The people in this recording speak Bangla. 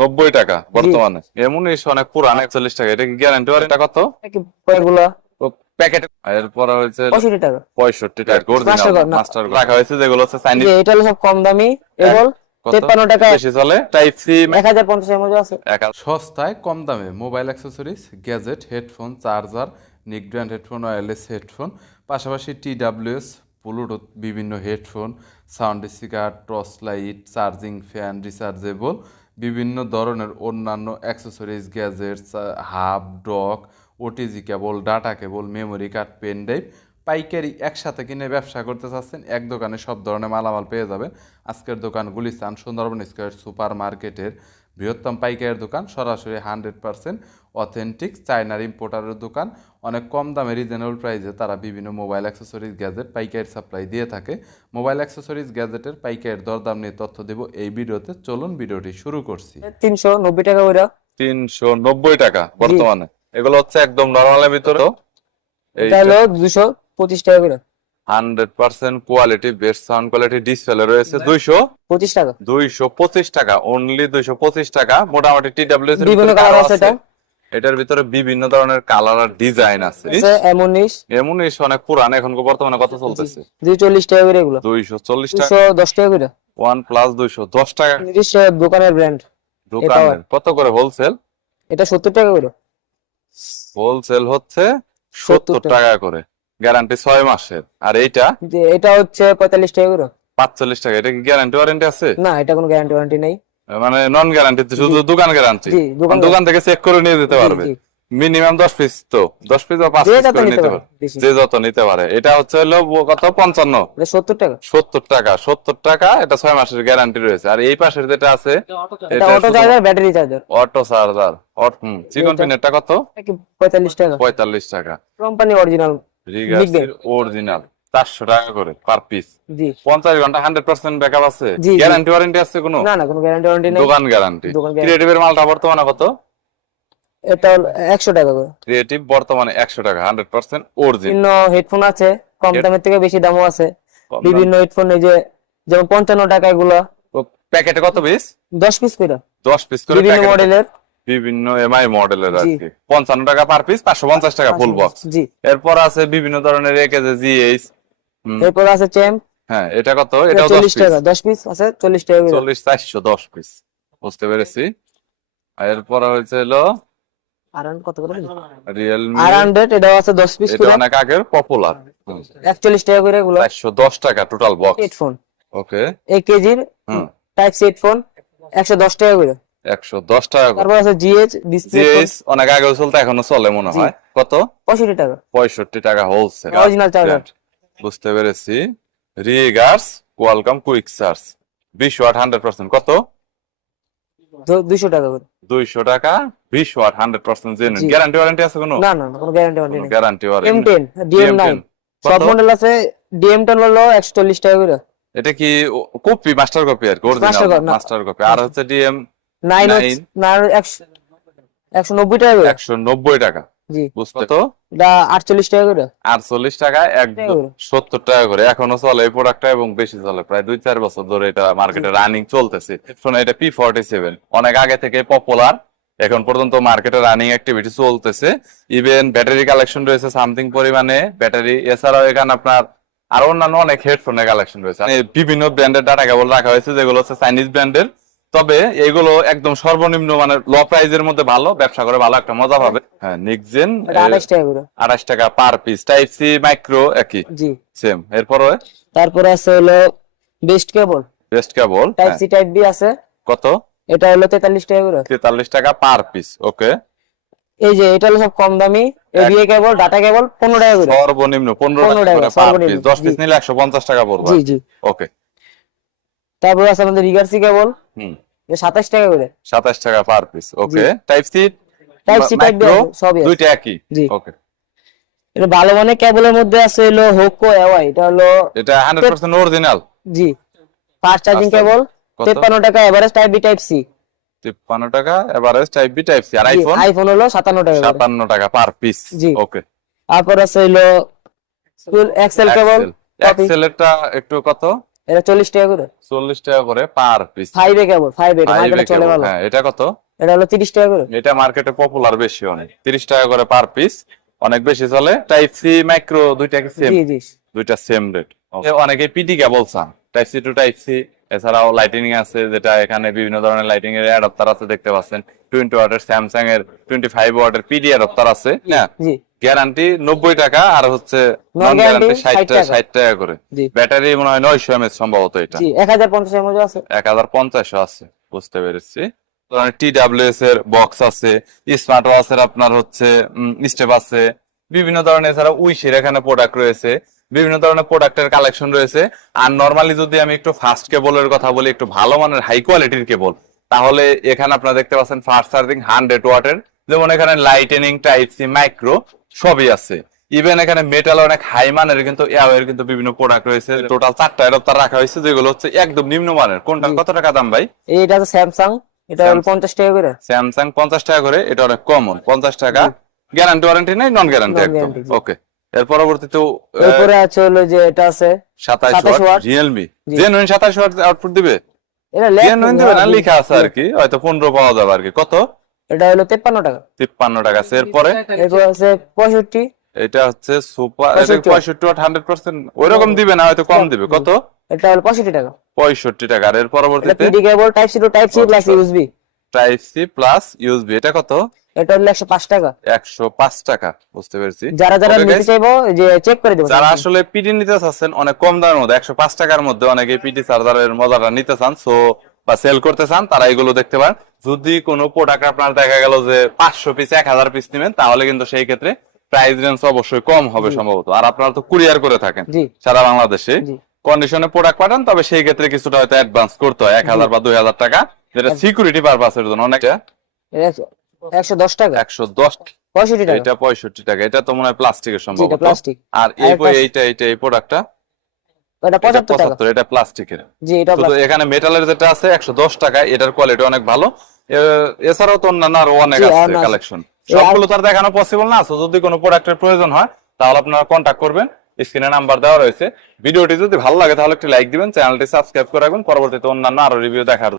90 টাকা বর্তমানে। এমন অনেক পুরান 41 টাকা। এটা কি গ্যারান্টি ওয়ারেন্টি কত? এগুলা প্যাকেট এরপর হচ্ছে 65 টাকা। 65 টাকা অরিজিনাল মাস্টার কার্ড না, মাস্টার রাখা হয়েছে, যেগুলো হচ্ছে চাইনিজ। এটা হলো সব কম দামি এবল। কত 53 টাকা বেশি চলে টাইপ সি 1050 এর মধ্যে আছে। সস্তায় কম দামে mobile accessories, gadget, headphone, charger, নিক ব্র্যান্ড হেডফোন, ওয়্যারলেস হেডফোন, পাশাপাশি TWS, ব্লুটুথ, বিভিন্ন headphone, sound speaker, torch light, charging fan, rechargeable, বিভিন্ন ধরনের অন্যান্য accessories, gadgets, hub, dock, OTG cable, data cable, memory card, pen drive পাইকারি একসাথে কিনে ব্যবসা করতে চাচ্ছেন, এক দোকানে সব ধরনের মালামাল পেয়ে যাবেন। আজকের দোকান গুলিস্তান সুন্দরবন স্কয়ার সুপার মার্কেটের বৃহত্তম পাইকারের দোকান, সরাসরি 100% অথেন্টিক চায়নার ইম্পোর্টারের দোকান। অনেক কম দামে রিজনেবল প্রাইসে তারা বিভিন্ন মোবাইল অ্যাক্সেসরিজ, গ্যাজেট পাইকারি সাপ্লাই দিয়ে থাকে। মোবাইল অ্যাক্সেসরিজ, গ্যাজেটের পাইকারের দরদাম নিয়ে তথ্য দেব এই ভিডিওতে। চলুন ভিডিওটি শুরু করছি। 390 টাকা ওইটা। 390 টাকা বর্তমানে। এগুলো হচ্ছে একদম নরমালের ভিতরে। এটা হলো 225 টাকা করে। 100% quality, best sound quality display রয়েছে। 25 টাকা। 225 টাকা অনলি, 225 টাকা। মোটামুটি TWS এর বিভিন্ন ভিতরে কালার কালার আছে আছে। এটা। এটার ভিতরে বিভিন্ন ধরনের কালার আর ডিজাইন আছে। M19 এমন অনেক পুরান, এখন বর্তমানে কত চলতেছে? 240 টাকা করে এগুলো। 240 টাকা। 210 টাকা করে। OnePlus 210 টাকা। নির্দিষ্ট দোকানের ব্র্যান্ড। দোকানের কত করে হোলসেল? এটা 70 টাকা করে। হোলসেল হচ্ছে 70 টাকা করে, গ্যারান্টি 6 মাসের। আর এইটা এটা হচ্ছে 45 টাকা করে। 45 টাকা। এটা কি গ্যারান্টি ওয়ারেন্টি আছে? না, এটা কোনো গ্যারান্টি ওয়ারেন্টি নেই। মানে নন গ্যারান্টি, শুধু দোকান গ্যারান্টি। জি, দোকান থেকে চেক করে নিয়ে যেতে পারবে। জি। মিনিমাম 10 পিস, তো 10 পিস বা 5 যে পিস যত করে নিতে নিতে পারে, পারে, বেশি। যে যত নিতে পারে। এটা হচ্ছে হলো কত? 55। এটা 70 টাকা। 70 টাকা। 70 টাকা। এটা 6 মাসের গ্যারান্টি রয়েছে। আর এই পাশের যেটা আছে এটা auto charger, battery charger. Auto charger. চিকন পিনেরটা কত? 45 টাকা। 45 টাকা। Company original. রিগার্সের অরিজিনাল 400 টাকা করে পার পিস। জি। 50 ঘন্টা 100% ব্যাকআপ আছে। জি, জি। গ্যারান্টি ওয়ারেন্টি আছে কোনো? না না, কোনো গ্যারান্টি ওয়ারেন্টি নেই। দোকান গ্যারান্টি। দোকান guarantee। ক্রিয়েটিভের মালটা বর্তমানে কত? এটা হলো 100 টাকা করে। ক্রিয়েটিভ বর্তমানে 100 টাকা, 100% অরিজিনাল। বিভিন্ন হেডফোন আছে, কম দামের থেকে বেশি দামও আছে। কম দাম। বিভিন্ন হেডফোন এই যে যেমন 55 টাকা এগুলো প্যাকেটে কত পিস? 10 পিস করে। 10 পিস করে বিভিন্ন প্যাকেটে। মডেলের। বিভিন্ন এমআই মডেলের আর জি। কি। 55 টাকা পার পিস, 550 টাকা ফুল বক্স। জি। এরপর আছে বিভিন্ন ধরনের একেজে জিএইচ। এরপর আছে চ্যাম্প। হ্যাঁ, এটা কত? এটাও 10 40 পিস। টাকা। 10 পিস আছে 40 টাকা করে। 40 410 পিস। বুঝতে পেরেছি। আর এরপর হচ্ছে হলো আরান কত করে? রিয়েলমি। R100 এটাও আছে 10 পিস এটা করে। অনেক আগের পপুলার। 41 টাকা করে এগুলো। 410 টাকা টোটাল বক্স। হেডফোন ওকে। 1 কেজির টাইপ সি হেডফোন 110 টাকা করে। 110 টাকা করে। তারপর আছে জিএইচ ডিসপ্লে জিএস অনেক আগে চলতে, এখনো চলে মনে হয়। কত? 65 টাকা। 65 টাকা হোলসেল। Original charger. বুঝতে পেরেছি। রিগার্স কোয়ালকম কুইক চার্জ 20 ওয়াট 100%। কত? 200 টাকা করে। 200 টাকা 20 ওয়াট 100% জেনুইন। জি। গ্যারান্টি ওয়ারেন্টি আছে কোনো? না না, কোনো গ্যারান্টি ওয়ারেন্টি নেই। Guarantee warranty. M10 DM9 সব মডেল আছে। DM10 হলো 140 টাকা করে। এটা কি কপি, মাস্টার কপি আর কি? Master অরিজিনাল copy, না। Master copy. আর হচ্ছে ডিএম 9 190 টাকা করে। 190 টাকা। জি। বুঝতে তো। এটা 48 টাকা করে। 48 টাকা, একদম 70 টাকা করে। এখনো চলে এই প্রোডাক্টটা এবং বেশি চলে। প্রায় 2-4 বছর ধরে এটা মার্কেটে রানিং চলতেছে। শোনো, এটা P47 অনেক আগে থেকে পপুলার, এখন পর্যন্ত মার্কেটে রানিং অ্যাক্টিভিটি চলতেছে। ইভেন ব্যাটারি কালেকশন রয়েছে সামথিং পরিমাণে ব্যাটারি। এছাড়াও এখানে আপনার আরো অন্যান্য অনেক হেডফোনের কালেকশন রয়েছে। বিভিন্ন ব্র্যান্ডের ডাটা কেবল রাখা হয়েছে, যেগুলো হচ্ছে চাইনিজ ব্র্যান্ডের। তবে এগুলো একদম সর্বনিম্ন মানে ল প্রাইজের মধ্যে ভালো ব্যবসা করে ভালো একটা মজা পাবে। হ্যাঁ, নিকজেন 28 টাকা করে। 28 টাকা per piece. Type C micro একই। জি। সেম। এরপরে তারপর আছে হলো best cable. Best cable type C type B আছে। কত? এটা হলো 43 টাকা করে। 43 টাকা পার পিস। ওকে। এই যে এটা হলো সব কম দামি এডিএ কেবল, ডাটা কেবল 15 টাকা করে। সর্বনিম্ন 15 টাকা করে পার পিস। 10 পিস নিলে 150 টাকা পড়বে। জি জি। ওকে। তারপর আছে আমাদের রিগার্সি কেবল। এটা 27 টাকা করে। 27 টাকা per piece. Okay. Type C type C type B সবই আছে। দুইটা একই। জি। ওকে। এটা ভালো মানের কেবলের মধ্যে আছে হলো হোকো এওয়াই। এটা হলো এটা 100% অরিজিনাল। জি। ফাস্ট চার্জিং কেবল 53 টাকা। Average type B type C 53 টাকা। Average type B type C. আর আইফোন? আইফোন হলো 57 টাকা করে। 57 টাকা পার পিস। জি। ওকে। তারপর আছে হলো এক্সেল কেবল। এক্সেল এরটা একটু কত? এটা 40 টাকা করে। 40 টাকা করে পার পিস। 5 এ কেবল, 5 এটা মার্কেটে চলে ভালো। হ্যাঁ, এটা কত? এটা হলো 30 টাকা করে। এটা মার্কেটে পপুলার বেশি অনেক, 30 টাকা করে পার পিস, অনেক বেশি চলে। টাইপ সি মাইক্রো দুইটা কি সেম? জি জি দুইটা সেম রেট। অনেকে পিটি কেবল চান, type C to type C. এছাড়াও লাইটিং আছে, যেটা এখানে বিভিন্ন ধরনের লাইটিং এর অ্যাডাপ্টার আছে, দেখতে পাচ্ছেন 20 ওয়াটের স্যামসাং এর 25 ওয়াটের পিডি অ্যাডাপ্টার আছে না। জি গ্যারান্টি 90 টাকা, আর হচ্ছে নন গ্যারান্টি 60 টাকা করে। জি ব্যাটারি মনে হয় 900 এমএএইচ সম্ভবত এটা। জি 1050 এর মধ্যে আছে। 1050 আছে, বুঝতে পেরেছি। TWS এর বক্স আছে, স্মার্ট ওয়াচের আপনার হচ্ছে স্টেপ আছে, বিভিন্ন ধরনের। এছাড়া উইশের এখানে প্রোডাক্ট রয়েছে, বিভিন্ন ধরনের প্রোডাক্টের কালেকশন রয়েছে। আর নরমালি যদি আমি একটু ফাস্ট কেবলের কথা বলি, একটু ভালো মানের হাই কোয়ালিটির কেবল, তাহলে এখানে আপনারা দেখতে পাচ্ছেন ফাস্ট চার্জিং 100 ওয়াটের, যেমন এখানে লাইটেনিং, টাইপ সি, মাইক্রো সবই আছে। ইভেন এখানে মেটাল অনেক হাই মানের কিন্তু এর কিন্তু বিভিন্ন প্রোডাক্ট রয়েছে। টোটাল 4টা অ্যাডাপ্টার রাখা হয়েছে, যেগুলো হচ্ছে একদম নিম্নমানের। কোনটা কত টাকা দাম ভাই? এইটা তো স্যামসাং, এটা হলো 50 টাকা করে। স্যামসাং 50 টাকা করে, এটা অনেক কমন 50 টাকা। গ্যারান্টি ওয়ারেন্টি নেই, নন গ্যারান্টি একদম। ওকে, এর পরবর্তীতে এরপরে আছে হলো যে এটা আছে 27 watt Realme genuine 27 watt output দিবে। এটা জেনুইন দিবে না, লেখা আছে আর কি, হয়তো 15 পাওয়া যাবে আর কি। কত? এটা হলো 53 টাকা। 53 টাকা। এরপরে এরপর আছে 65, এটা হচ্ছে সুপার, এটা 65 ওয়াট 100%, ওইরকম দিবে না, হয়তো কম দিবে। কত? এটা হলো 65 টাকা। 65 টাকা। আর এর এটা পরবর্তীতে PD cable type C to type C plus USB. Type C plus USB, এটা কত? এটা হলো 105 টাকা। 105 টাকা, বুঝতে পেরেছি। যারা যারা Okay, নিতে guys, চাইবো যে চেক করে দেব। যারা আসলে পিডি নিতে চাচ্ছেন অনেক কম দামের মধ্যে, 105 টাকার মধ্যে অনেকে পিডি চার্জারের মজাটা নিতে চান, সো বা সেল করতে চান, তারা এগুলো দেখতে পারেন। যদি কোনো প্রোডাক্ট আপনার দেখা গেল যে 500 পিস 1000 পিস নেবেন, তাহলে কিন্তু সেই ক্ষেত্রে প্রাইস রেঞ্জ অবশ্যই কম হবে সম্ভবত। আর আপনারা তো কুরিয়ার করে থাকেন জি সারা বাংলাদেশে, জি কন্ডিশনে প্রোডাক্ট পাঠান, তবে সেই ক্ষেত্রে কিছুটা হয়তো অ্যাডভান্স করতে হয়, 1000 বা 2000 টাকা, যেটা সিকিউরিটি পারপাসের জন্য অনেকটা। এটা 110 টাকা। 110, 65 টাকা। এটা 65 টাকা। এটা তো মনে হয় প্লাস্টিকের জি, এটা সম্ভবত। প্লাস্টিক। আর এই প্রোডাক্টটা এটা 75 টাকা। 75, এটা প্লাস্টিকের। জি এটা তো প্লাস্টিক। এখানে মেটালের যেটা আছে 110 টাকা, এটার কোয়ালিটি অনেক ভালো। এছাড়াও তো অন্যান্য আরো অনেক জি, আছে অনেক আছে। কালেকশন, সবগুলো তো আর দেখানো পসিবল না। তো যদি কোনো প্রোডাক্টের প্রয়োজন হয়, তাহলে আপনারা কন্ট্যাক্ট করবেন, স্ক্রিনে নাম্বার দেওয়া রয়েছে। ভিডিওটি যদি ভালো লাগে তাহলে একটি লাইক দিবেন, চ্যানেলটি সাবস্ক্রাইব করে রাখবেন, পরবর্তীতে অন্যান্য আরো রিভিউ দেখার